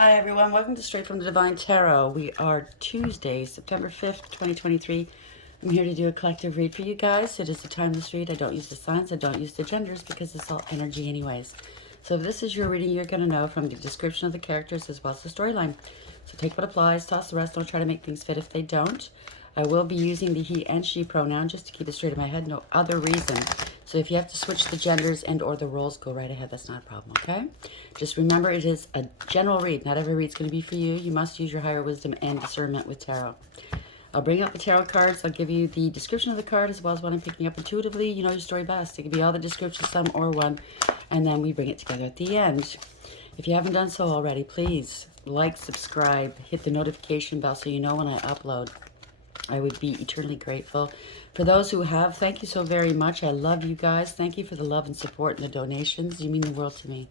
Hi everyone, welcome to Straight from the Divine Tarot. We are Tuesday, September 5th, 2023. I'm here to do a collective read for you guys. It is a timeless read. I don't use the signs, I don't use the genders because it's all energy anyways. So if this is your reading, you're going to know from the description of the characters as well as the storyline. So take what applies, toss the rest, don't try to make things fit if they don't. I will be using the he and she pronoun just to keep it straight in my head, no other reason. So if you have to switch the genders and or the roles, go right ahead. That's not a problem, okay? Just remember it is a general read. Not every read's going to be for you. You must use your higher wisdom and discernment with tarot. I'll bring up the tarot cards. I'll give you the description of the card as well as what I'm picking up intuitively. You know your story best. It can be all the descriptions, some or one, and then we bring it together at the end. If you haven't done so already, please like, subscribe, hit the notification bell so you know when I upload. I would be eternally grateful. For those who have, thank you so very much. I love you guys. Thank you for the love and support and the donations. You mean the world to me.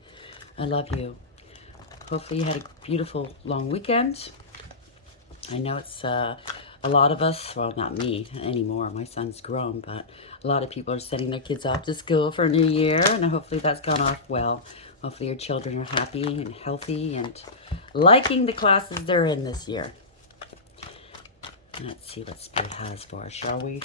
I love you. Hopefully you had a beautiful long weekend. I know it's a lot of us, well, not me anymore. My son's grown, but a lot of people are sending their kids off to school for a new year, and hopefully that's gone off well. Hopefully your children are happy and healthy and liking the classes they're in this year. Let's see what Spirit has for us, shall we?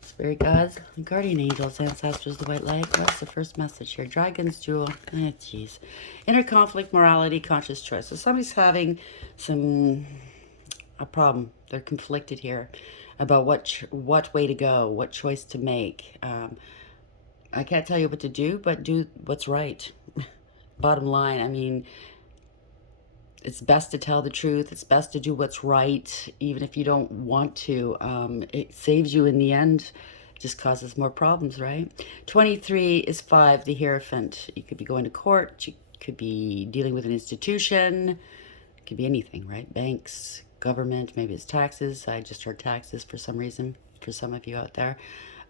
Spirit guides, guardian angels, ancestors, the white light. What's the first message here? Dragon's jewel. Jeez. Inner conflict, morality, conscious choice. So somebody's having a problem. They're conflicted here about what way to go, what choice to make. I can't tell you what to do, but do what's right. Bottom line, I mean, it's best to tell the truth. It's best to do what's right, even if you don't want to. It saves you in the end. It just causes more problems, right? 23 is 5, the Hierophant. You could be going to court. You could be dealing with an institution. It could be anything, right? Banks, government, maybe it's taxes. I just heard taxes for some reason, for some of you out there.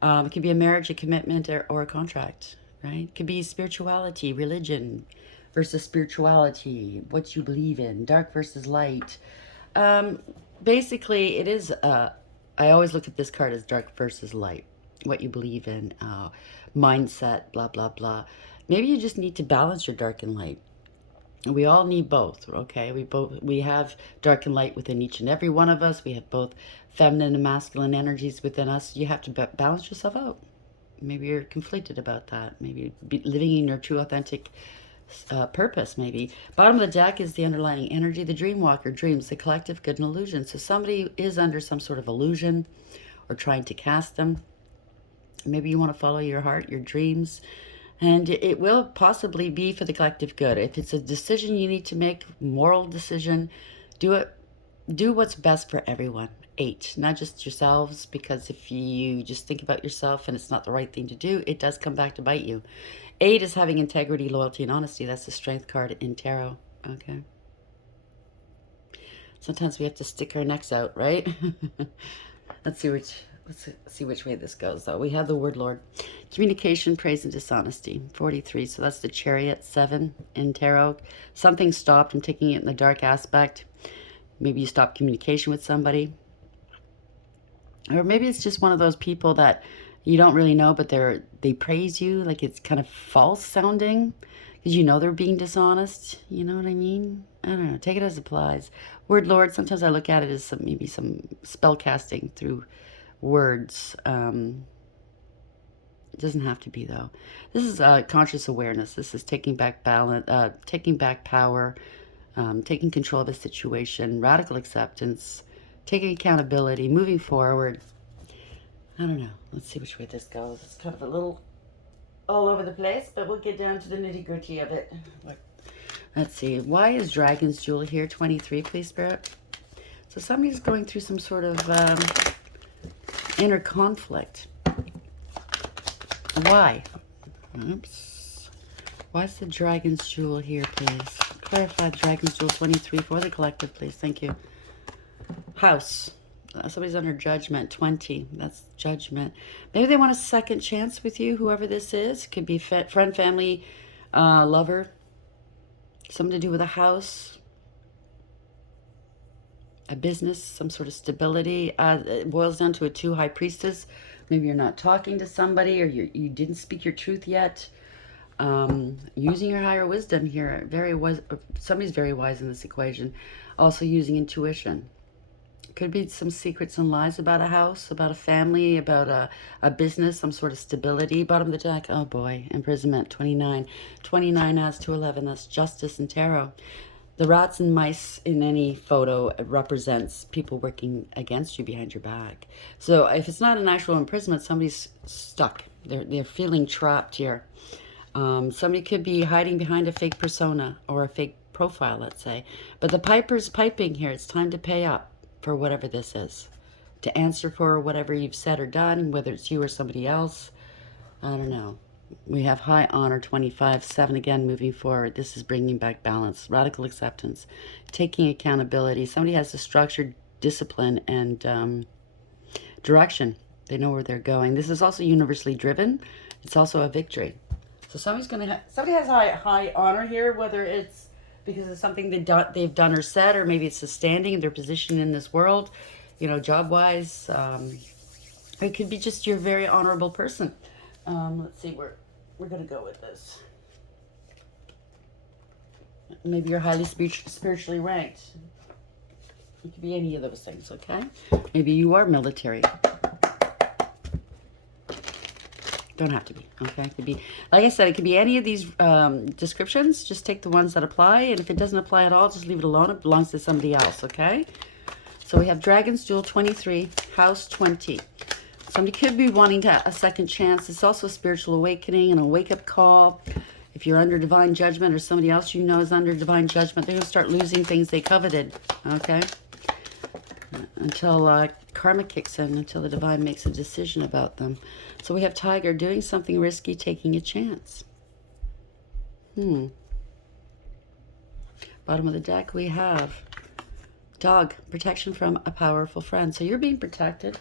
It could be a marriage, a commitment, or a contract, right? It could be spirituality, religion, versus spirituality, what you believe in, dark versus light. Basically, it is, I always look at this card as dark versus light, what you believe in, mindset, blah, blah, blah. Maybe you just need to balance your dark and light. We all need both, okay? We have dark and light within each and every one of us. We have both feminine and masculine energies within us. You have to balance yourself out. Maybe you're conflicted about that. Maybe living in your true, authentic purpose, maybe. Bottom of the deck is the underlying energy, the dream walker, dreams, the collective, good and illusion. So somebody is under some sort of illusion or trying to cast them. Maybe you want to follow your heart, your dreams, and it will possibly be for the collective good. If it's a decision you need to make, moral decision, do it. Do what's best for everyone. 8, not just yourselves, because if you just think about yourself and it's not the right thing to do, it does come back to bite you. 8 is having integrity, loyalty, and honesty. That's the strength card in tarot. Okay. Sometimes we have to stick our necks out, right? Let's see which way this goes, though. We have the word Lord. Communication, praise, and dishonesty. 43. So that's the Chariot. 7 in tarot. Something stopped. I'm taking it in the dark aspect. Maybe you stop communication with somebody. Or maybe it's just one of those people that you don't really know, but they praise you, like it's kind of false sounding because you know they're being dishonest. You know what I mean? I don't know. Take it as it applies. Word Lord, sometimes I look at it as maybe some spell casting through words. It doesn't have to be, though. This is conscious awareness. This is taking back balance, taking back power, taking control of a situation, radical acceptance, taking accountability, moving forward. I don't know. Let's see which way this goes. It's kind of a little all over the place, but we'll get down to the nitty-gritty of it. Let's see. Why is Dragon's Jewel here? 23, please, Spirit. So somebody's going through some sort of inner conflict. Why? Oops. Why is the Dragon's Jewel here, please? Clarify the Dragon's Jewel 23 for the collective, please. Thank you. House. Somebody's under judgment. 20. That's judgment. Maybe they want a second chance with you, whoever this is. Could be friend, family, lover. Something to do with a house, a business, some sort of stability. It boils down to a 2, High Priestess. Maybe you're not talking to somebody, or you didn't speak your truth yet. Using your higher wisdom here. Very wise. Somebody's very wise in this equation. Also using intuition. Could be some secrets and lies about a house, about a family, about a business, some sort of stability. Bottom of the deck, oh boy, imprisonment, 29. 29 adds to 11, that's justice and tarot. The rats and mice in any photo represents people working against you behind your back. So if it's not an actual imprisonment, somebody's stuck. They're feeling trapped here. Somebody could be hiding behind a fake persona or a fake profile, let's say. But the piper's piping here. It's time to pay up for whatever this is, to answer for whatever you've said or done, whether it's you or somebody else. I don't know. We have high honor, 25, 7 again, moving forward. This is bringing back balance, radical acceptance, taking accountability. Somebody has a structured discipline and direction. They know where they're going. This is also universally driven. It's also a victory. So somebody has high honor here, whether it's because of something they've done or said, or maybe it's a standing, their position in this world, job-wise. It could be just you're a very honorable person. Let's see where we're going to go with this. Maybe you're highly spiritually ranked. It could be any of those things, okay? Maybe you are military. Don't have to be, okay? It could be, like I said, it could be any of these descriptions. Just take the ones that apply, and if it doesn't apply at all, just leave it alone. It belongs to somebody else, okay? So we have Dragon's Jewel 23, House 20. Somebody could be wanting a second chance. It's also a spiritual awakening and a wake-up call. If you're under divine judgment or somebody else you know is under divine judgment, they're going to start losing things they coveted, okay? Until karma kicks in, until the divine makes a decision about them. So we have Tiger doing something risky, taking a chance. Bottom of the deck we have Dog, protection from a powerful friend. So you're being protected.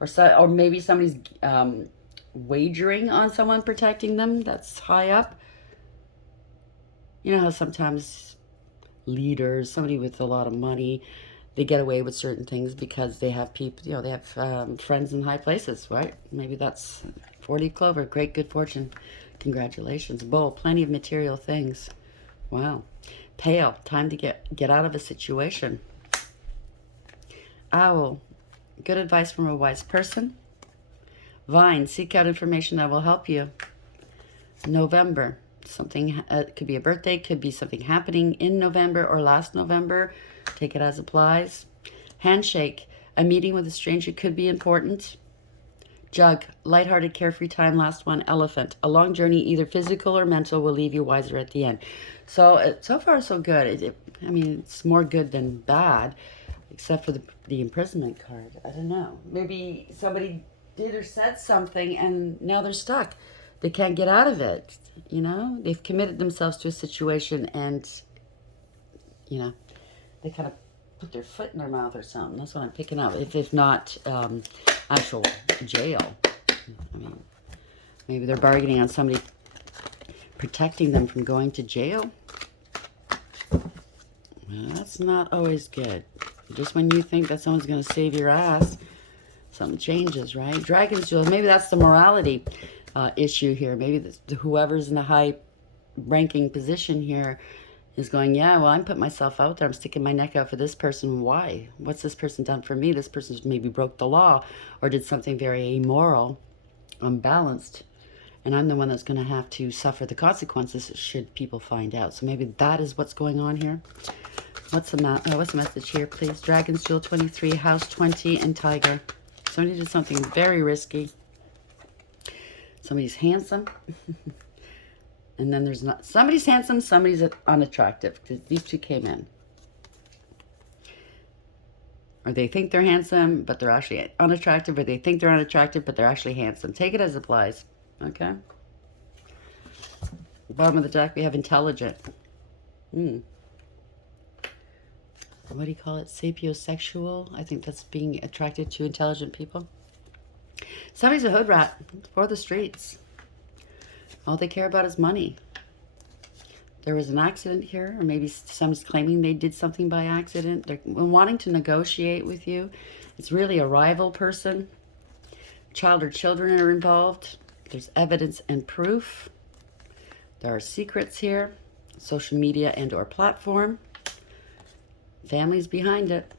Or maybe somebody's wagering on someone protecting them. That's high up. You know how sometimes leaders, somebody with a lot of money, they get away with certain things because they have people, they have friends in high places, right? Maybe that's 4-leaf clover, great good fortune. Congratulations. Bull, plenty of material things. Wow. Pale, time to get out of a situation. Owl, good advice from a wise person. Vine, seek out information that will help you. November, something, it could be a birthday, could be something happening in November or last November. Take it as applies. Handshake, a meeting with a stranger could be important. Jug, lighthearted, carefree time. Last one, Elephant, a long journey, either physical or mental, will leave you wiser at the end. So, so far so good. I mean, it's more good than bad, except for the imprisonment card. I don't know. Maybe somebody did or said something and now they're stuck. They can't get out of it, They've committed themselves to a situation and, they kind of put their foot in their mouth or something. That's what I'm picking up. If not actual jail. I mean, maybe they're bargaining on somebody protecting them from going to jail. Well, that's not always good. Just when you think that someone's going to save your ass, something changes, right? Dragon's Jewel, maybe that's the morality issue here. Maybe whoever's in a high-ranking position here is going, yeah, well, I'm putting myself out there. I'm sticking my neck out for this person. Why? What's this person done for me? This person's maybe broke the law or did something very immoral, unbalanced, and I'm the one that's going to have to suffer the consequences should people find out. So maybe that is what's going on here. What's the message here, please? Dragon's Jewel 23, House 20, and Tiger. Somebody did something very risky. Somebody's handsome. And then there's not. Somebody's handsome, somebody's unattractive. Because these two came in. Or they think they're handsome, but they're actually unattractive. Or they think they're unattractive, but they're actually handsome. Take it as applies. Okay? Bottom of the deck, we have intelligent. What do you call it? Sapiosexual? I think that's being attracted to intelligent people. Somebody's a hood rat for the streets. All they care about is money. There was an accident here, or maybe someone's claiming they did something by accident. They're wanting to negotiate with you. It's really a rival person. Child or children are involved. There's evidence and proof. There are secrets here, social media and or platform. Families behind it.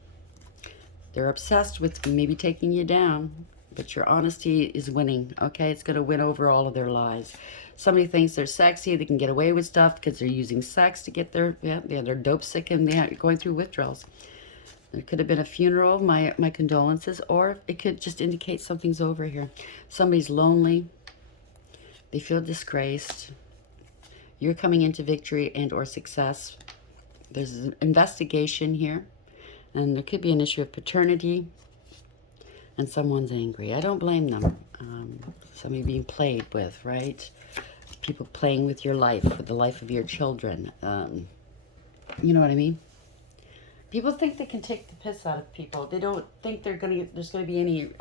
They're obsessed with maybe taking you down, but your honesty is winning, okay? It's going to win over all of their lies. Somebody thinks they're sexy, they can get away with stuff because they're using sex to get their, they're dope sick and they're going through withdrawals. There could have been a funeral, my condolences, or it could just indicate something's over here. Somebody's lonely, they feel disgraced. You're coming into victory and or success. There's an investigation here, and there could be an issue of paternity, and someone's angry. I don't blame them. Somebody being played with, right? People playing with your life, with the life of your children. You know what I mean? People think they can take the piss out of people. They don't think there's going to be any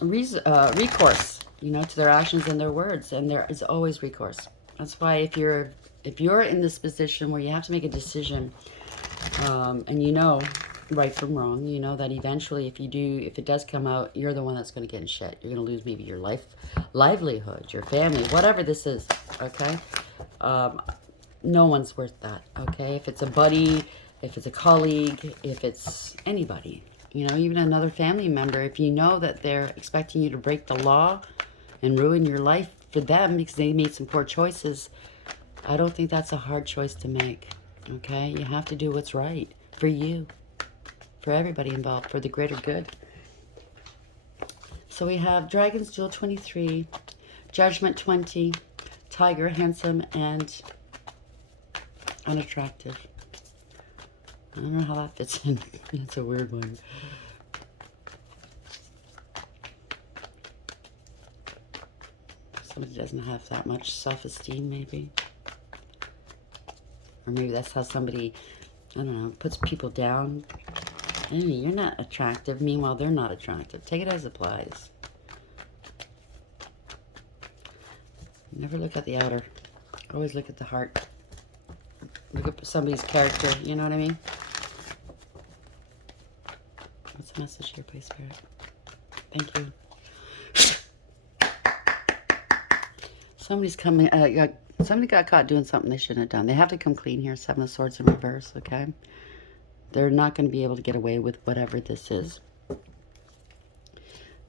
recourse, to their actions and their words, and there is always recourse. That's why if you're in this position where you have to make a decision, and right from wrong, that eventually if it does come out, you're the one that's going to get in shit. You're going to lose maybe your livelihood, your family, whatever this is, okay? No one's worth that, okay? If it's a buddy, if it's a colleague, if it's anybody, even another family member, if you know that they're expecting you to break the law and ruin your life for them because they made some poor choices, I don't think that's a hard choice to make, okay? You have to do what's right for you, for everybody involved, for the greater good. So we have Dragon's Jewel 23, Judgment 20, Tiger, handsome and unattractive. I don't know how that fits in. That's a weird one. Somebody doesn't have that much self-esteem, maybe. Or maybe that's how somebody, I don't know, puts people down. Anyway, you're not attractive. Meanwhile, they're not attractive. Take it as it applies. Never look at the outer. Always look at the heart. Look at somebody's character. You know what I mean? What's the message here, please, Spirit? Thank you. Somebody's coming. Somebody got caught doing something they shouldn't have done. They have to come clean here. Seven of Swords in reverse, okay? They're not going to be able to get away with whatever this is.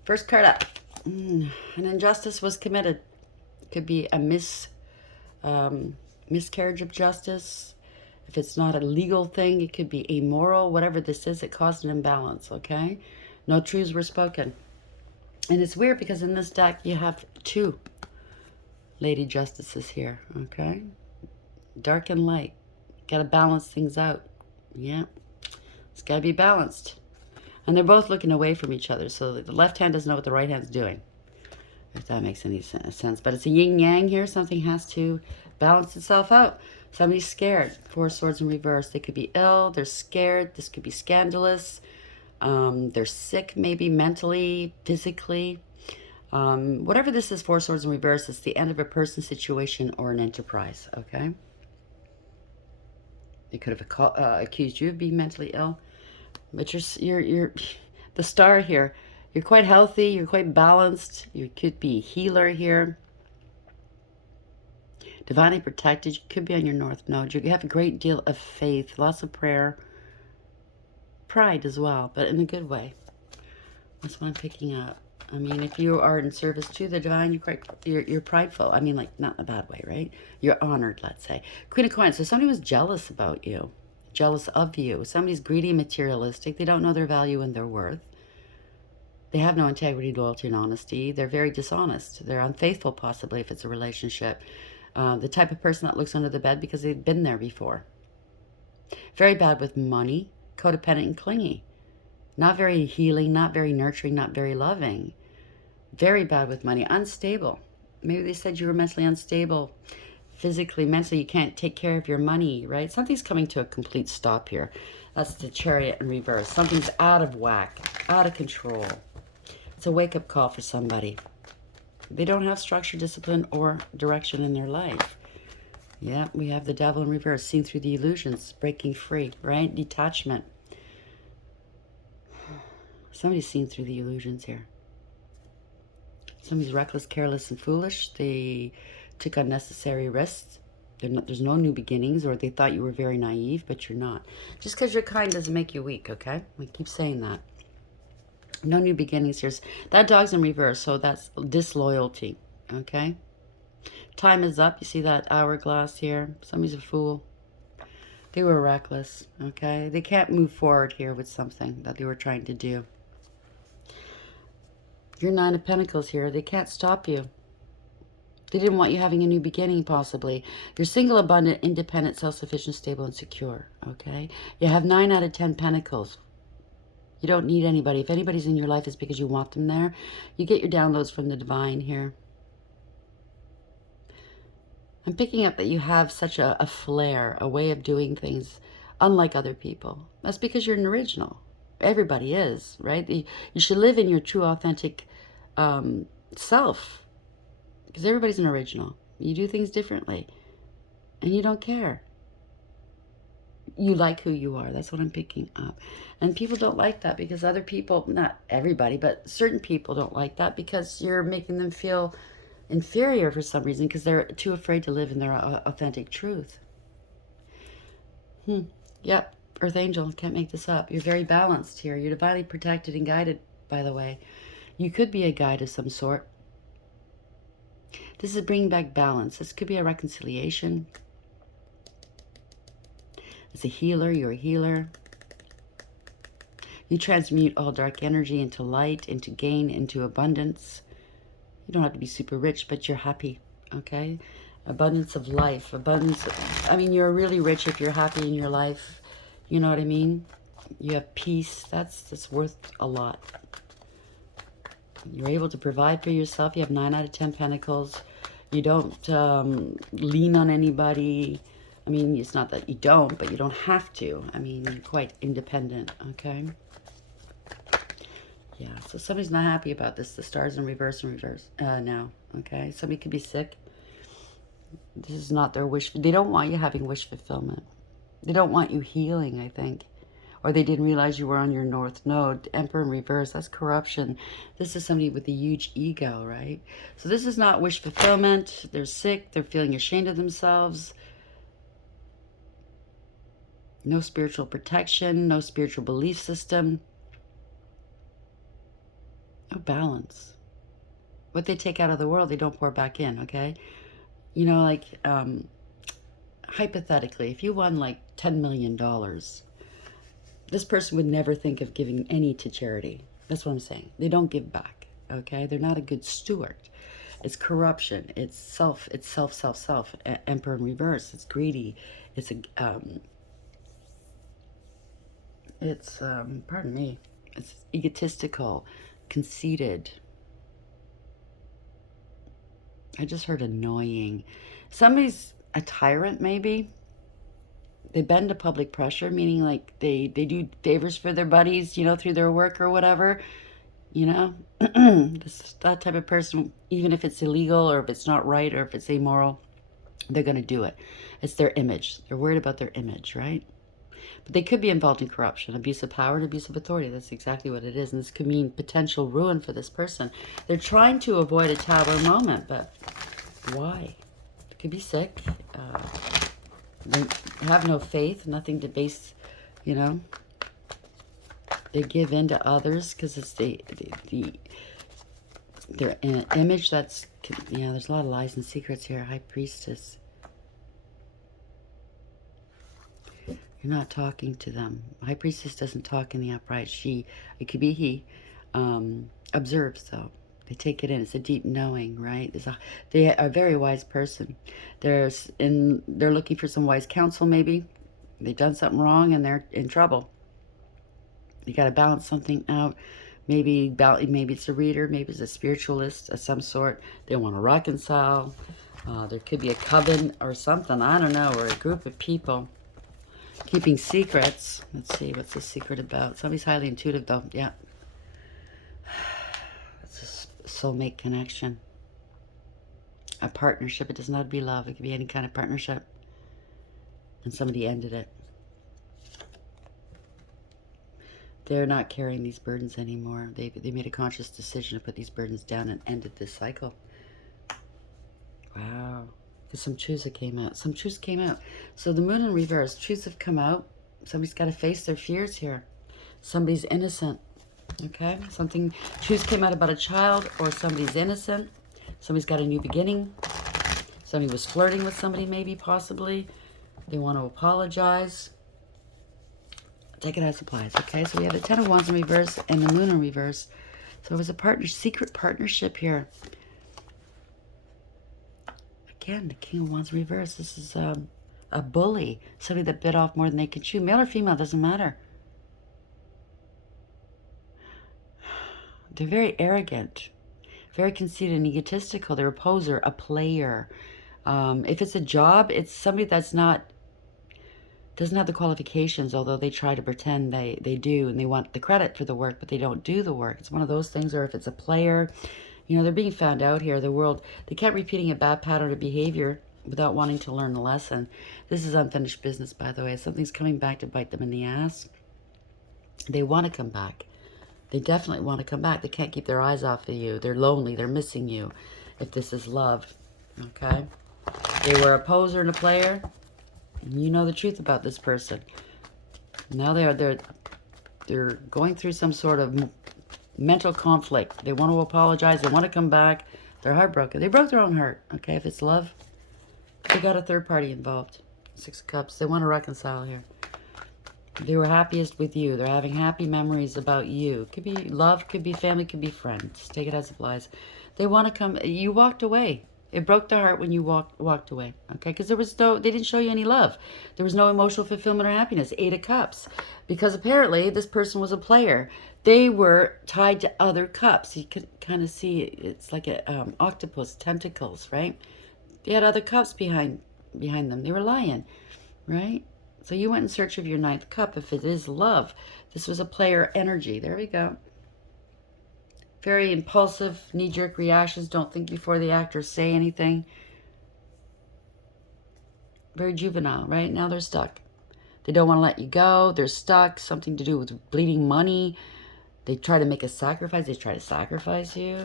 First card up. An injustice was committed. Could be a miscarriage of justice. If it's not a legal thing, it could be amoral. Whatever this is, it caused an imbalance, okay? No truths were spoken. And it's weird because in this deck, you have two Lady Justices here, okay? Dark and light. Got to balance things out. Yeah. It's got to be balanced. And they're both looking away from each other. So the left hand doesn't know what the right hand's doing. If that makes any sense. But it's a yin-yang here. Something has to balance itself out. Somebody's scared. Four Swords in reverse. They could be ill. They're scared. This could be scandalous. They're sick, maybe mentally, physically. Whatever this is, Four Swords in reverse, it's the end of a person, situation, or an enterprise, okay? They could have accused you of being mentally ill. But you're the star here. You're quite healthy. You're quite balanced. You could be a healer here. Divinely protected. You could be on your north node. You have a great deal of faith. Lots of prayer. Pride as well, but in a good way. That's what I'm picking up. I mean, if you are in service to the divine, you're prideful. I mean, like, not in a bad way, right? You're honored, let's say. Queen of Coins. So somebody was jealous about you. Jealous of you. Somebody's greedy and materialistic. They don't know their value and their worth. They have no integrity, loyalty, and honesty. They're very dishonest. They're unfaithful, possibly, if it's a relationship. The type of person that looks under the bed because they've been there before. Very bad with money. Codependent and clingy. Not very healing, not very nurturing, not very loving. Very bad with money. Unstable. Maybe they said you were mentally unstable. Physically, mentally, you can't take care of your money, right? Something's coming to a complete stop here. That's the Chariot in reverse. Something's out of whack, out of control. It's a wake-up call for somebody. They don't have structure, discipline, or direction in their life. Yeah, we have the Devil in reverse, seeing through the illusions, breaking free, right? Detachment. Somebody's seen through the illusions here. Somebody's reckless, careless, and foolish. They took unnecessary risks. There's no new beginnings, or they thought you were very naive, but you're not. Just because you're kind doesn't make you weak, okay? We keep saying that. No new beginnings. That dog's in reverse, so that's disloyalty, okay? Time is up. You see that hourglass here? Somebody's a fool. They were reckless, okay? They can't move forward here with something that they were trying to do. Your Nine of Pentacles here. They can't stop you. They didn't want you having a new beginning, possibly. You're single, abundant, independent, self-sufficient, stable, and secure, okay? You have 9 out of 10 Pentacles. You don't need anybody. If anybody's in your life, it's because you want them there. You get your downloads from the divine here. I'm picking up that you have such a flair, a way of doing things unlike other people. That's because you're an original. Everybody is, right? You should live in your true, authentic self. Because everybody's an original. You do things differently. And you don't care. You like who you are. That's what I'm picking up. And people don't like that because other people, not everybody, but certain people don't like that because you're making them feel inferior for some reason because they're too afraid to live in their authentic truth. Yep. Earth Angel. Can't make this up. You're very balanced here. You're divinely protected and guided, by the way. You could be a guide of some sort. This is bringing back balance. This could be a reconciliation. As a healer, you're a healer. You transmute all dark energy into light, into gain, into abundance. You don't have to be super rich, but you're happy, okay? Abundance of life, abundance of, I mean, you're really rich if you're happy in your life. You know what I mean? You have peace. That's worth a lot. You're able to provide for yourself. You have 9 out of 10 Pentacles. You don't lean on anybody. I mean, it's not that you don't, but you don't have to. I mean, you're quite independent, okay? Yeah, so somebody's not happy about this. The star's in reverse now, okay? Somebody could be sick. This is not their wish. They don't want you having wish fulfillment. They don't want you healing, I think. Or they didn't realize you were on your North Node. Emperor in reverse, that's corruption. This is somebody with a huge ego, right? So this is not wish fulfillment. They're sick. They're feeling ashamed of themselves. No spiritual protection. No spiritual belief system. No balance. What they take out of the world, they don't pour back in, okay? You know, like, hypothetically, if you won like $10 million, this person would never think of giving any to charity. That's what I'm saying. They don't give back, okay? They're not a good steward. It's corruption. It's self. Emperor in reverse. It's greedy. It's pardon me. It's egotistical, conceited. I just heard annoying. Somebody's a tyrant, maybe. They bend to public pressure, meaning like they do favors for their buddies, you know, through their work or whatever, you know. That type of person, even if it's illegal or if it's not right or if it's amoral, they're going to do it. It's their image. They're worried about their image, right? But they could be involved in corruption, abuse of power, and abuse of authority. That's exactly what it is. And this could mean potential ruin for this person. They're trying to avoid a tower moment, but why? They could be sick. They have no faith, nothing to base, you know. They give in to others because it's their image that's, yeah, there's a lot of lies and secrets here. High Priestess. You're not talking to them. High Priestess doesn't talk in the upright. She, it could be he, observes though. They take it in. It's a deep knowing, right? They are a very wise person. They're looking for some wise counsel, maybe. They've done something wrong and they're in trouble. You got to balance something out. Maybe it's a reader. Maybe it's a spiritualist of some sort. They want to reconcile. There could be a coven or something. I don't know. Or a group of people keeping secrets. Let's see. What's the secret about? Somebody's highly intuitive, though. Yeah. It's a soulmate connection. A partnership. It doesn't have to be love. It could be any kind of partnership. And somebody ended it. They're not carrying these burdens anymore. They made a conscious decision to put these burdens down and ended this cycle. Wow. Because some truths that came out. Some truths came out. So the moon in reverse. Truths have come out. Somebody's got to face their fears here. Somebody's innocent. Okay? Truths came out about a child, or somebody's innocent. Somebody's got a new beginning. Somebody was flirting with somebody, maybe, possibly. They want to apologize. Take it as applies, okay? So we have the Ten of Wands in reverse and the Moon in reverse. So it was a secret partnership here. Again, the King of Wands in reverse. This is a bully. Somebody that bit off more than they could chew. Male or female, doesn't matter. They're very arrogant. Very conceited and egotistical. They're a poser, a player. If it's a job, it's somebody that's doesn't have the qualifications, although they try to pretend they do, and they want the credit for the work, but they don't do the work. It's one of those things. Or if it's a player, you know, they're being found out here. The world, they kept repeating a bad pattern of behavior without wanting to learn the lesson. This is unfinished business, by the way. Something's coming back to bite them in the ass. They want to come back. They definitely want to come back. They can't keep their eyes off of you. They're lonely. They're missing you. If this is love, okay? They were a poser and a player. And you know the truth about this person. Now they're going through some sort of mental conflict. They want to apologize. They want to come back. They're heartbroken. They broke their own heart. Okay, if it's love, they got a third party involved. Six of Cups. They want to reconcile here. They were happiest with you. They're having happy memories about you. Could be love, could be family, could be friends. Take it as it applies. They want to come. You walked away. It broke their heart when you walked away, okay? Because they didn't show you any love. There was no emotional fulfillment or happiness. Eight of Cups. Because apparently this person was a player. They were tied to other cups. You could kind of see it's like an octopus, tentacles, right? They had other cups behind them. They were lying, right? So you went in search of your ninth cup. If it is love, this was a player energy. There we go. Very impulsive, knee-jerk reactions. Don't think before the act or say anything. Very juvenile, right? Now they're stuck. They don't want to let you go. They're stuck. Something to do with bleeding money. They try to make a sacrifice. They try to sacrifice you.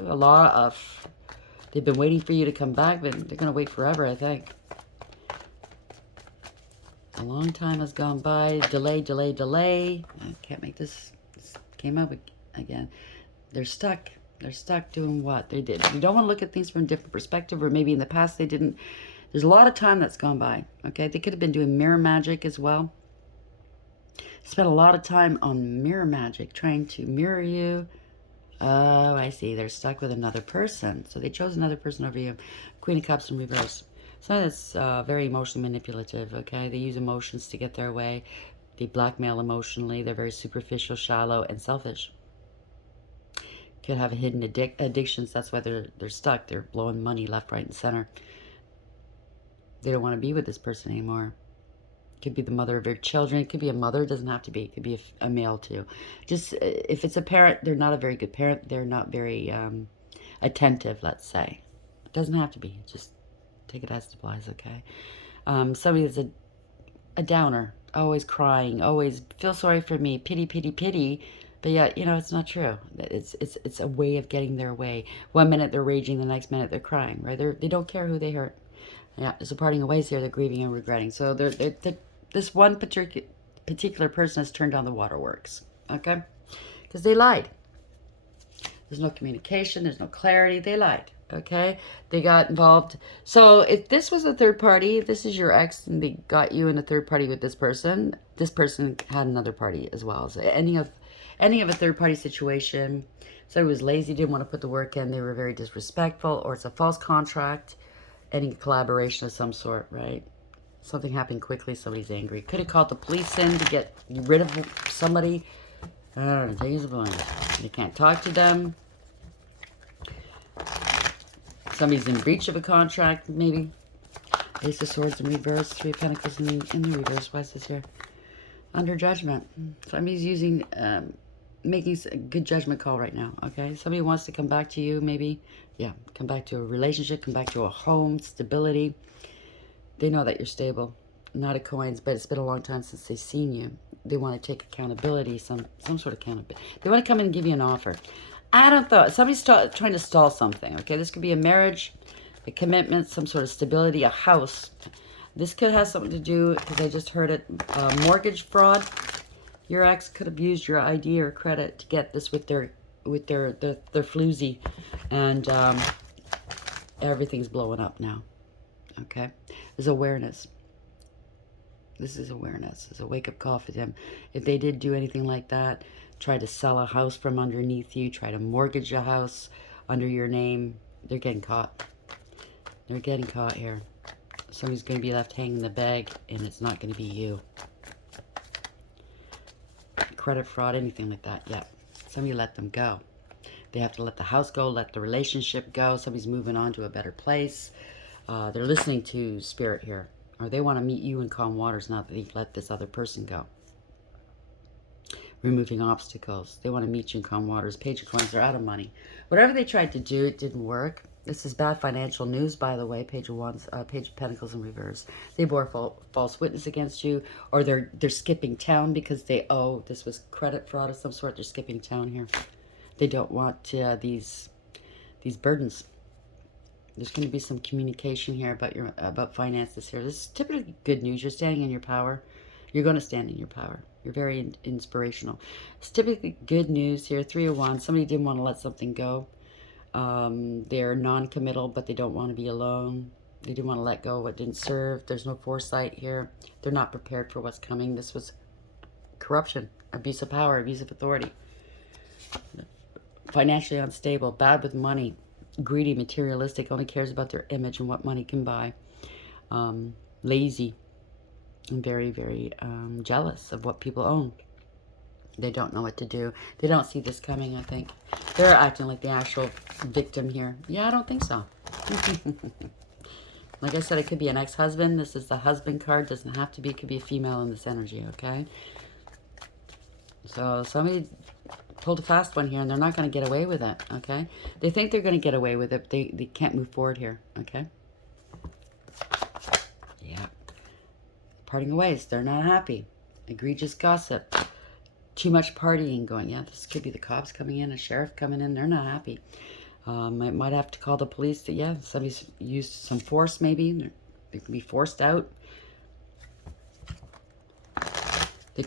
They've been waiting for you to come back, but they're going to wait forever, I think. A long time has gone by. Delay, delay, delay. I can't make this. This came up again. They're stuck. They're stuck doing what they did. You don't want to look at things from a different perspective, or maybe in the past they didn't. There's a lot of time that's gone by. Okay, they could have been doing mirror magic as well. Spent a lot of time on mirror magic, trying to mirror you. Oh, I see. They're stuck with another person. So they chose another person over you. Queen of Cups in reverse. Something that's very emotionally manipulative, okay? They use emotions to get their way. They blackmail emotionally. They're very superficial, shallow, and selfish. Could have hidden addictions. That's why they're stuck. They're blowing money left, right, and center. They don't want to be with this person anymore. Could be the mother of their children. It could be a mother. It doesn't have to be. It could be a male too. Just if it's a parent, they're not a very good parent. They're not very attentive, let's say. It doesn't have to be. Just take it as it applies, okay? Somebody that's a downer, always crying, always feel sorry for me, pity, pity, pity. But yet, you know, it's not true. It's a way of getting their way. One minute they're raging, the next minute they're crying, right? They don't care who they hurt. Yeah, there's a parting of ways here. They're grieving and regretting. So this one particular person has turned down the waterworks, okay? Because they lied. There's no communication. There's no clarity. They lied, okay? They got involved. So if this was a third party, if this is your ex and they got you in a third party with this person had another party as well. So any of a third party situation, somebody was lazy, didn't want to put the work in, they were very disrespectful, or it's a false contract, any collaboration of some sort, right? Something happened quickly, somebody's angry. Could have called the police in to get rid of somebody. I don't know, take it as a blind. You can't talk to them. Somebody's in breach of a contract, maybe. Ace of Swords in reverse, Three of Pentacles in the reverse. Why is this here? Under judgment. Somebody's using, making a good judgment call right now, okay? Somebody wants to come back to you, maybe. Yeah, come back to a relationship, come back to a home, stability. They know that you're stable. Not a coins, but it's been a long time since they've seen you. They want to take accountability, some sort of accountability. They want to come in and give you an offer. I don't know. Somebody's trying to stall something, okay? This could be a marriage. a commitment, some sort of stability, a house. This could have something to do, because I just heard it, mortgage fraud. Your ex could have used your ID or credit to get this with their floozy, and everything's blowing up now. Okay, there's awareness. This is awareness. It's a wake-up call for them. If they did do anything like that, try to sell a house from underneath you, try to mortgage a house under your name, they're getting caught. They're getting caught here. Somebody's going to be left hanging the bag, and it's not going to be you. Credit fraud, anything like that, yeah. Somebody let them go. They have to let the house go, let the relationship go. Somebody's moving on to a better place. They're listening to spirit here. Or they want to meet you in calm waters now that they've let this other person go. Removing obstacles. They want to meet you in calm waters. Page of Coins, they're out of money. Whatever they tried to do, it didn't work. This is bad financial news, by the way. Page of Wands, Page of Pentacles in reverse. They bore false witness against you, or they're skipping town because they owe. This was credit fraud of some sort. They're skipping town here. They don't want these burdens. There's going to be some communication here about finances here. This is typically good news. You're standing in your power. You're going to stand in your power. You're very inspirational. It's typically good news here. 3 of Wands. Somebody didn't want to let something go. They're non-committal, but they don't want to be alone. They didn't want to let go of what didn't serve. There's no foresight here. They're not prepared for what's coming. This was corruption, abuse of power, abuse of authority. Financially unstable, bad with money, greedy, materialistic, only cares about their image and what money can buy. Lazy, and very, very jealous of what people own. They don't know what to do. They don't see this coming, I think. They're acting like the actual victim here. Yeah, I don't think so. Like I said, it could be an ex-husband. This is the husband card. Doesn't have to be. It could be a female in this energy, okay? So somebody pulled a fast one here, and they're not going to get away with it, okay? They think they're going to get away with it. They can't move forward here, okay? Yeah. Parting ways. They're not happy. Egregious gossip. Too much partying going. Yeah, this could be the cops coming in, a sheriff coming in. They're not happy. I might have to call the police. Yeah, somebody's used some force maybe. They can be forced out.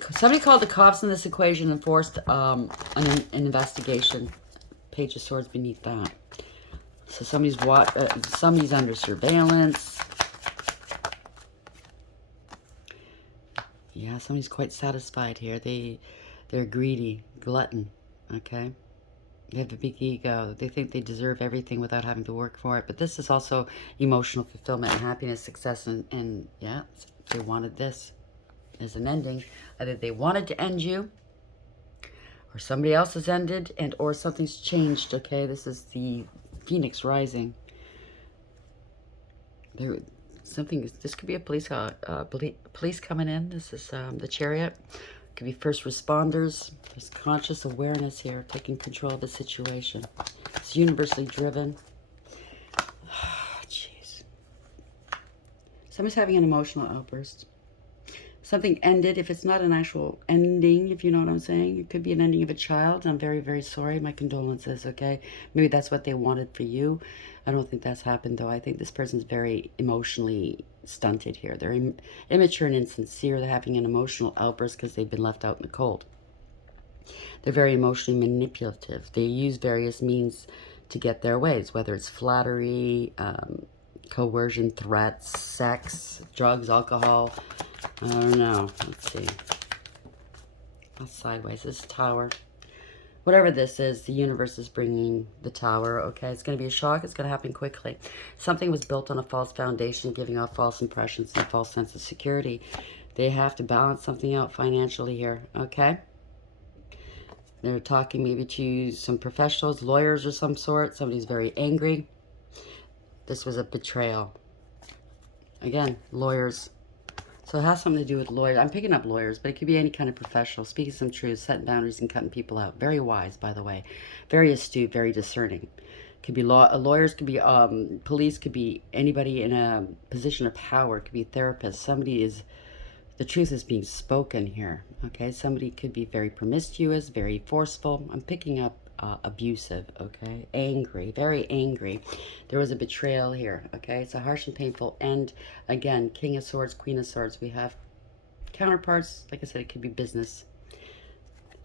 Somebody called the cops in this equation and forced an investigation. Page of Swords beneath that. So somebody's under surveillance. Yeah, somebody's quite satisfied here. They're greedy, glutton, okay? They have a big ego. They think they deserve everything without having to work for it. But this is also emotional fulfillment and happiness, success, and yeah, they wanted this as an ending. Either they wanted to end you, or somebody else has ended, or something's changed, okay? This is the Phoenix rising. This could be a police coming in. This is the Chariot. Could be first responders. There's conscious awareness here, taking control of the situation. It's universally driven. Jeez. Somebody's having an emotional outburst. Something ended. If it's not an actual ending, if you know what I'm saying, it could be an ending of a child. I'm very, very sorry. My condolences, okay? Maybe that's what they wanted for you. I don't think that's happened, though. I think this person's very emotionally stunted here. They're immature and insincere. They're having an emotional outburst because they've been left out in the cold. They're very emotionally manipulative. They use various means to get their ways, whether it's flattery, coercion, threats, sex, drugs, alcohol. I don't know. Let's see. That's sideways. This Tower. Whatever this is, the universe is bringing the Tower, okay? It's going to be a shock. It's going to happen quickly. Something was built on a false foundation, giving off false impressions and a false sense of security. They have to balance something out financially here, okay? They're talking maybe to some professionals, lawyers or some sort. Somebody's very angry. This was a betrayal. Again, lawyers. So it has something to do with lawyers. I'm picking up lawyers, but it could be any kind of professional. Speaking some truth, setting boundaries and cutting people out. Very wise, by the way. Very astute, very discerning. Could be lawyers, could be police, could be anybody in a position of power. It could be a therapist. The truth is being spoken here. Okay, somebody could be very promiscuous, very forceful. I'm picking up abusive, okay? Angry, very angry. There was a betrayal here, okay? It's a harsh and painful end. Again, King of Swords, Queen of Swords. We have counterparts. Like I said, it could be business.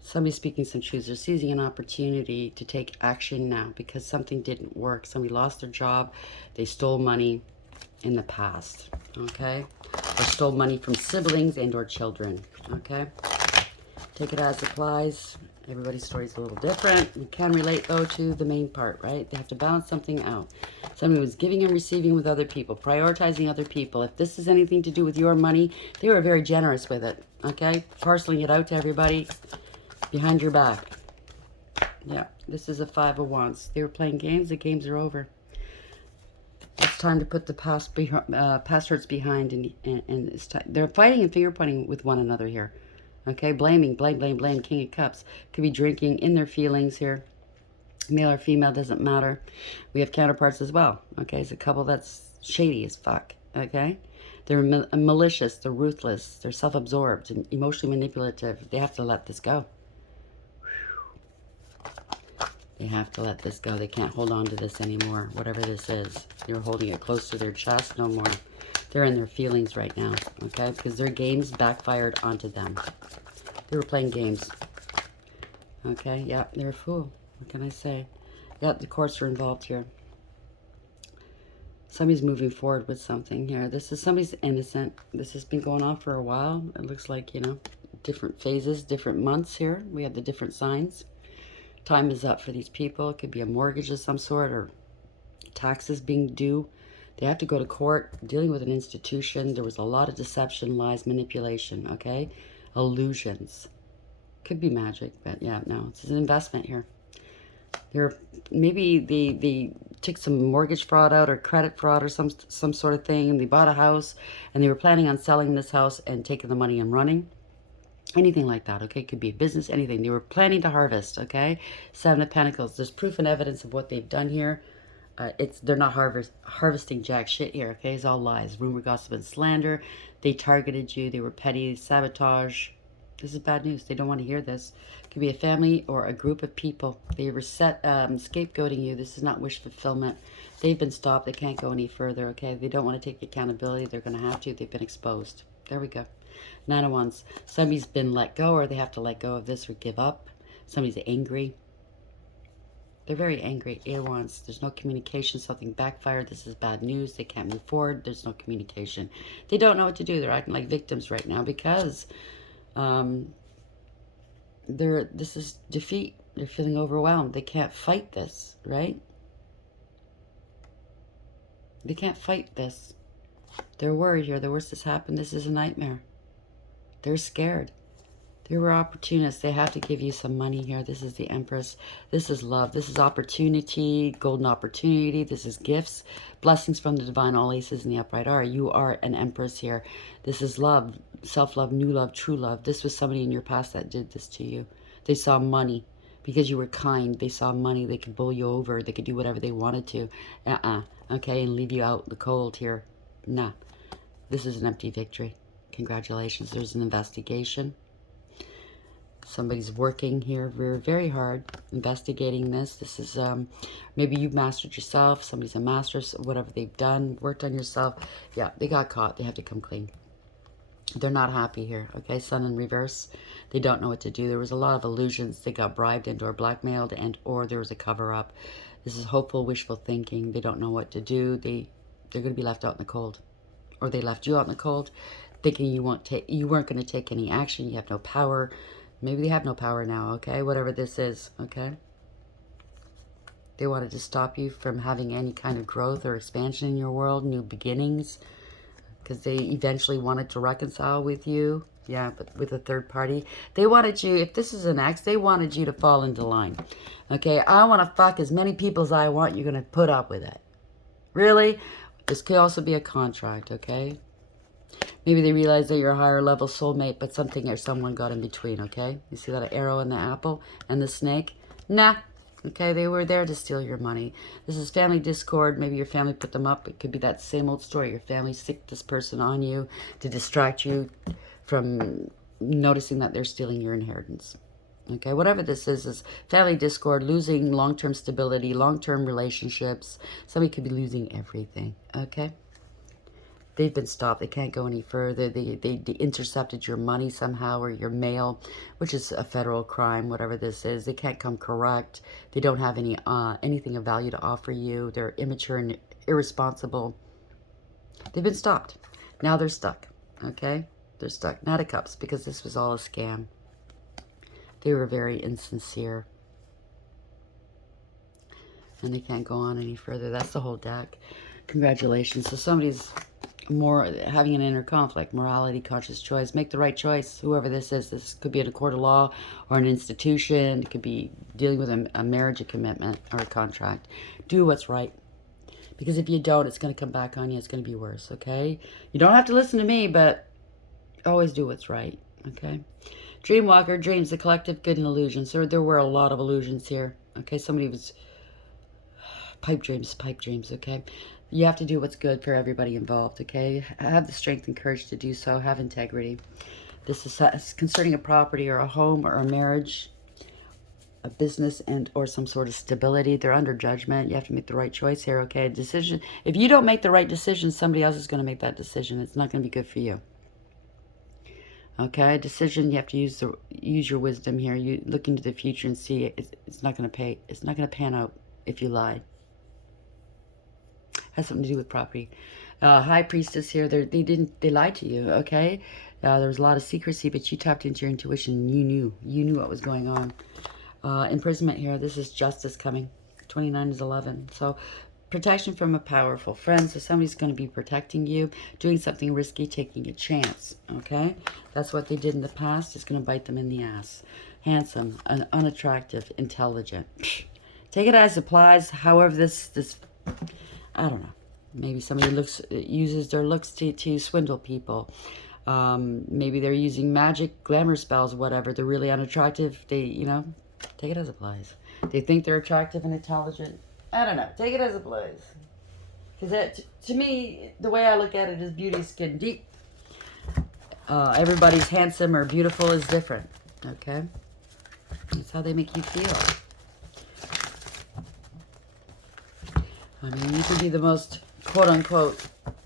Somebody's speaking some truths. They're seizing an opportunity to take action now because something didn't work. Somebody lost their job. They stole money in the past, okay? Or stole money from siblings and or children, okay? Take it as applies. Everybody's story is a little different. We can relate, though, to the main part, right? They have to balance something out. Somebody was giving and receiving with other people, prioritizing other people. If this is anything to do with your money, they were very generous with it, okay? Parceling it out to everybody behind your back. Yeah, this is a Five of Wands. They were playing games. The games are over. It's time to put the past hurts behind, and it's time. They're fighting and finger pointing with one another here. Okay, blaming, blame. King of Cups. Could be drinking in their feelings here. Male or female, doesn't matter. We have counterparts as well. Okay, it's a couple that's shady as fuck. Okay, they're malicious, they're ruthless, they're self-absorbed and emotionally manipulative. They have to let this go. They have to let this go. They can't hold on to this anymore. Whatever this is, they're holding it close to their chest. No more. They're in their feelings right now, okay? Because their games backfired onto them. They were playing games. Okay, yeah, they're a fool. What can I say? Yeah, the courts are involved here. Somebody's moving forward with something here. Somebody's innocent. This has been going on for a while. It looks like, you know, different phases, different months here. We have the different signs. Time is up for these people. It could be a mortgage of some sort or taxes being due. They have to go to court, dealing with an institution. There was a lot of deception, lies, manipulation, okay? Illusions. Could be magic, but yeah, no. It's an investment here. Maybe they took some mortgage fraud out or credit fraud or some sort of thing, and they bought a house, and they were planning on selling this house and taking the money and running. Anything like that, okay? Could be a business, anything. They were planning to harvest, okay? Seven of Pentacles. There's proof and evidence of what they've done here. They're not harvesting jack shit here, okay? It's all lies. Rumor, gossip, and slander. They targeted you. They were petty, sabotage. This is bad news. They don't want to hear this. It could be a family or a group of people. They were scapegoating you. This is not wish fulfillment. They've been stopped. They can't go any further, okay? They don't want to take accountability. They're going to have to. They've been exposed. There we go. Nine of Wands. Somebody's been let go, or they have to let go of this or give up. Somebody's angry. They're very angry. Eight of Wands. There's no communication. Something backfired. This is bad news. They can't move forward. There's no communication. They don't know what to do. They're acting like victims right now because this is defeat. They're feeling overwhelmed. They can't fight this, right? They can't fight this. They're worried here. The worst has happened. This is a nightmare. They're scared. They were opportunists. They have to give you some money here. This is the Empress. This is love. This is opportunity, golden opportunity. This is gifts, blessings from the divine. All aces in the upright are. You are an Empress here. This is love, self-love, new love, true love. This was somebody in your past that did this to you. They saw money because you were kind. They saw money. They could bowl you over. They could do whatever they wanted to. Okay, and leave you out in the cold here. Nah. This is an empty victory. Congratulations. There's an investigation. Somebody's working here very hard, investigating this. This is, maybe you've mastered yourself. Somebody's a master, whatever they've done, worked on yourself. Yeah, they got caught. They have to come clean. They're not happy here, okay? Sun in reverse. They don't know what to do. There was a lot of illusions. They got bribed and or blackmailed and or there was a cover-up. This is hopeful, wishful thinking. They don't know what to do. They're going to be left out in the cold. Or they left you out in the cold, thinking you weren't going to take any action. You have no power. Maybe they have no power now, okay? Whatever this is, okay? They wanted to stop you from having any kind of growth or expansion in your world, new beginnings, because they eventually wanted to reconcile with you. Yeah, but with a third party. They wanted you, if this is an ex, they wanted you to fall into line. Okay, I want to fuck as many people as I want. You're going to put up with it. Really? This could also be a contract, okay? Maybe they realize that you're a higher level soulmate, but something or someone got in between, okay? You see that arrow in the apple and the snake? Nah. Okay, they were there to steal your money. This is family discord. Maybe your family put them up. It could be that same old story. Your family sicked this person on you to distract you from noticing that they're stealing your inheritance. Okay, whatever this is family discord, losing long-term stability, long-term relationships. Somebody could be losing everything, okay? They've been stopped. They can't go any further. They intercepted your money somehow or your mail, which is a federal crime, whatever this is. They can't come correct. They don't have anything of value to offer you. They're immature and irresponsible. They've been stopped. Now they're stuck, okay? They're stuck. Knight of Cups, because this was all a scam. They were very insincere. And they can't go on any further. That's the whole deck. Congratulations. So somebody's more having an inner conflict, morality, conscious choice. Make the right choice, whoever this is. This could be in a court of law or an institution. It could be dealing with a marriage, a commitment, or a contract. Do what's right. Because if you don't, it's going to come back on you. It's going to be worse, okay? You don't have to listen to me, but always do what's right, okay? Dreamwalker, dreams, the collective good and illusions. There were a lot of illusions here, okay? Somebody was... pipe dreams, okay? You have to do what's good for everybody involved, okay? Have the strength and courage to do so. Have integrity. This is concerning a property or a home or a marriage, a business, and or some sort of stability. They're under judgment. You have to make the right choice here, okay? Decision. If you don't make the right decision, somebody else is going to make that decision. It's not going to be good for you. Okay, decision. You have to use your wisdom here. You look into the future and see it's not going to pay. It's not going to pan out if you lie. Has something to do with property. High Priestess here. They lied to you. Okay, there was a lot of secrecy, but you tapped into your intuition. You knew what was going on. Imprisonment here. This is justice coming. 29 is 11. So protection from a powerful friend. So somebody's going to be protecting you, doing something risky, taking a chance. Okay, that's what they did in the past. It's going to bite them in the ass. Handsome, unattractive, intelligent. Take it as applies. However, this I don't know. Maybe somebody uses their looks to swindle people. Maybe they're using magic, glamour spells, whatever. They're really unattractive. They, take it as applies. They think they're attractive and intelligent. I don't know. Take it as applies. Because to me, the way I look at it is beauty is skin deep. Everybody's handsome or beautiful is different. Okay? That's how they make you feel. I mean, you can be the most, quote-unquote,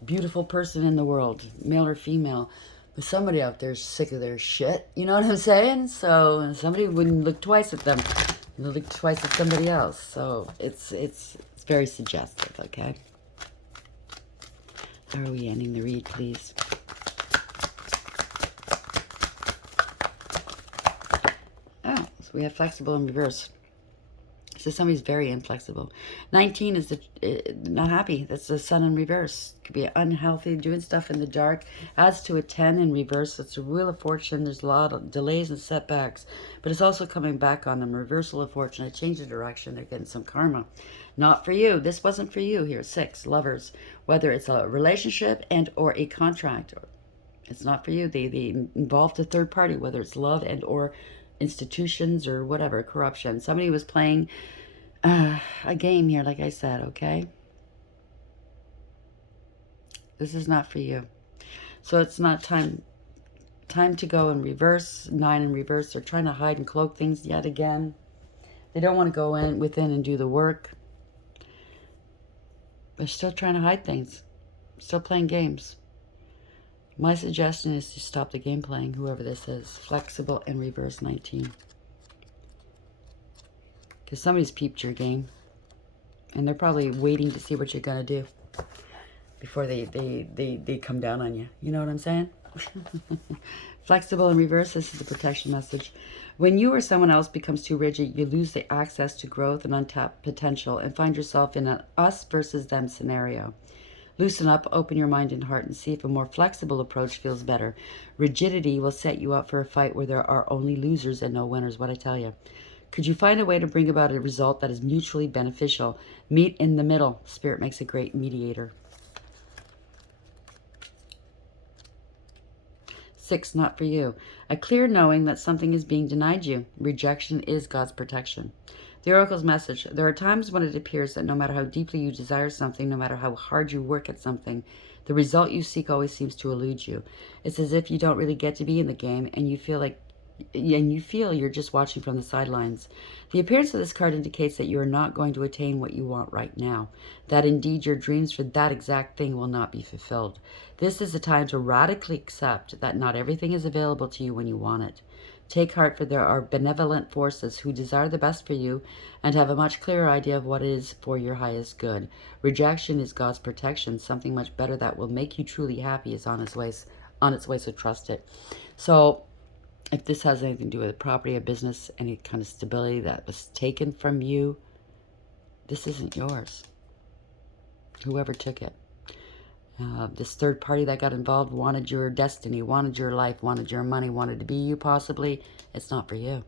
beautiful person in the world, male or female, but somebody out there is sick of their shit. You know what I'm saying? So somebody wouldn't look twice at them. They'll look twice at somebody else. So it's very suggestive, okay? How are we ending the read, please? Oh, so we have flexible in reverse. So somebody's very inflexible. 19 is not happy. That's the sun in reverse. Could be unhealthy, doing stuff in the dark. Adds to a 10 in reverse. It's a wheel of fortune. There's a lot of delays and setbacks. But it's also coming back on them. Reversal of fortune. A change of direction. They're getting some karma. Not for you. This wasn't for you here. 6, lovers. Whether it's a relationship and or a contract. It's not for you. They involved a third party. Whether it's love and or institutions or whatever, corruption. Somebody was playing a game here, like I said, okay? This is not for you. So it's not time to go in reverse. 9 in reverse. They're trying to hide and cloak things yet again. They don't want to go within and do the work. They're still trying to hide things. Still playing games. My suggestion is to stop the game playing, whoever this is. Flexible and reverse 19. Because somebody's peeped your game. And they're probably waiting to see what you're going to do before they come down on you. You know what I'm saying? Flexible and reverse, this is a protection message. When you or someone else becomes too rigid, you lose the access to growth and untapped potential and find yourself in an us versus them scenario. Loosen up, open your mind and heart, and see if a more flexible approach feels better. Rigidity will set you up for a fight where there are only losers and no winners, what I tell you. Could you find a way to bring about a result that is mutually beneficial? Meet in the middle. Spirit makes a great mediator. 6, not for you. A clear knowing that something is being denied you. Rejection is God's protection. The Oracle's message. There are times when it appears that no matter how deeply you desire something, no matter how hard you work at something, the result you seek always seems to elude you. It's as if you don't really get to be in the game and you feel like and you feel you're just watching from the sidelines. The appearance of this card indicates that you are not going to attain what you want right now, that indeed your dreams for that exact thing will not be fulfilled. This is a time to radically accept that not everything is available to you when you want it. Take heart, for there are benevolent forces who desire the best for you and have a much clearer idea of what is for your highest good. Rejection is God's protection. Something much better that will make you truly happy is on its way, so trust it. So if this has anything to do with a property, a business, any kind of stability that was taken from you, this isn't yours. Whoever took it. This third party that got involved wanted your destiny, wanted your life, wanted your money, wanted to be you possibly. It's not for you.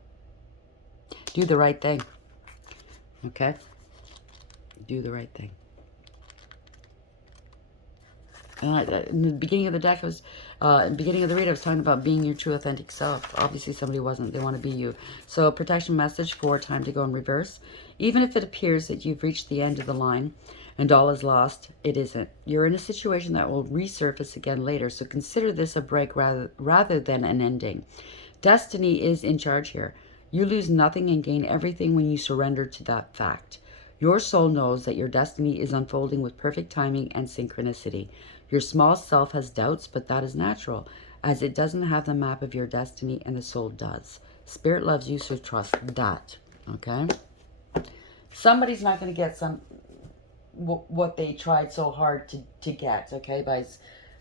Do the right thing. Okay? Do the right thing. In the beginning of the deck, in the beginning of the read, I was talking about being your true authentic self. Obviously, somebody wasn't. They want to be you. So, protection message for time to go in reverse. Even if it appears that you've reached the end of the line and all is lost, it isn't. You're in a situation that will resurface again later. So, consider this a break rather than an ending. Destiny is in charge here. You lose nothing and gain everything when you surrender to that fact. Your soul knows that your destiny is unfolding with perfect timing and synchronicity. Your small self has doubts, but that is natural, as it doesn't have the map of your destiny and the soul does. Spirit loves you, so trust that. Okay? Somebody's not going to get what they tried so hard to get, okay, by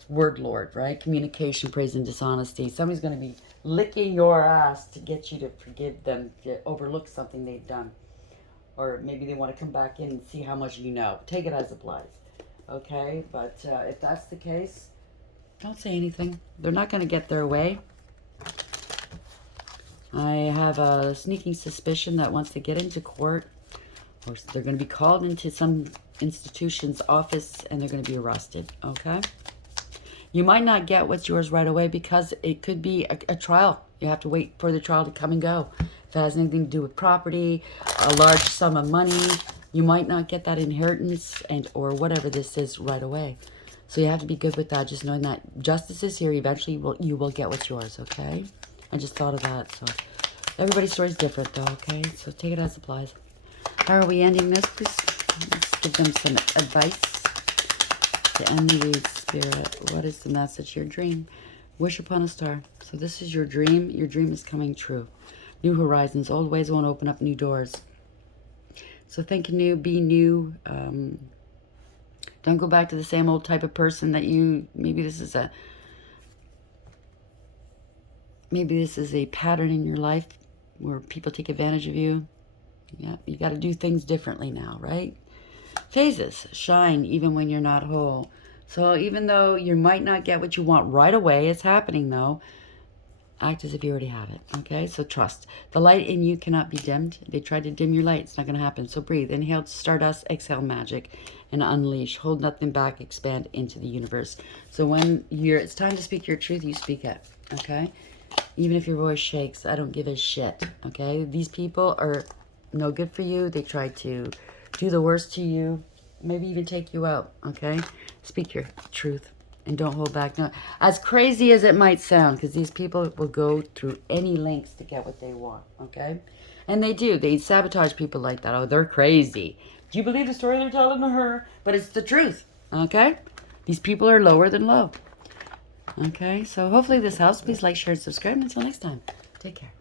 word lord, right? Communication, praise, and dishonesty. Somebody's going to be licking your ass to get you to forgive them, to overlook something they've done. Or maybe they want to come back in and see how much you know. Take it as it applies. Okay? But if that's the case, don't say anything. They're not going to get their way. I have a sneaking suspicion that once they get into court, or they're going to be called into some institution's office and they're going to be arrested. Okay? You might not get what's yours right away because it could be a trial. You have to wait for the trial to come and go. If it has anything to do with property, a large sum of money, you might not get that inheritance or whatever this is right away. So you have to be good with that, just knowing that justice is here. Eventually you will get what's yours, okay? I just thought of that. So everybody's story is different, though, okay? So take it as applies. How are we ending this, please? Let's give them some advice to end the read, Spirit. What is the message? Your dream. Wish upon a star. So this is your dream. Your dream is coming true. New horizons. Old ways won't open up new doors. So think new, be new. Don't go back to the same old type of person that you... Maybe this is a pattern in your life where people take advantage of you. Yeah, you got to do things differently now, right? Phases. Shine even when you're not whole. So even though you might not get what you want right away, it's happening though. Act as if you already have it, okay? So trust. The light in you cannot be dimmed. They tried to dim your light. It's not going to happen. So breathe. Inhale stardust, exhale magic, and unleash. Hold nothing back. Expand into the universe. So when it's time to speak your truth, you speak it, okay? Even if your voice shakes, I don't give a shit, okay? These people are no good for you. They try to do the worst to you, maybe even take you out, okay? Speak your truth and don't hold back. No, as crazy as it might sound, because these people will go through any lengths to get what they want, okay? And they do. They sabotage people like that. Oh, they're crazy. Do you believe the story they're telling to her? But it's the truth, okay? These people are lower than low. Okay, so hopefully this helps. Please like, share, and subscribe. Until next time, take care.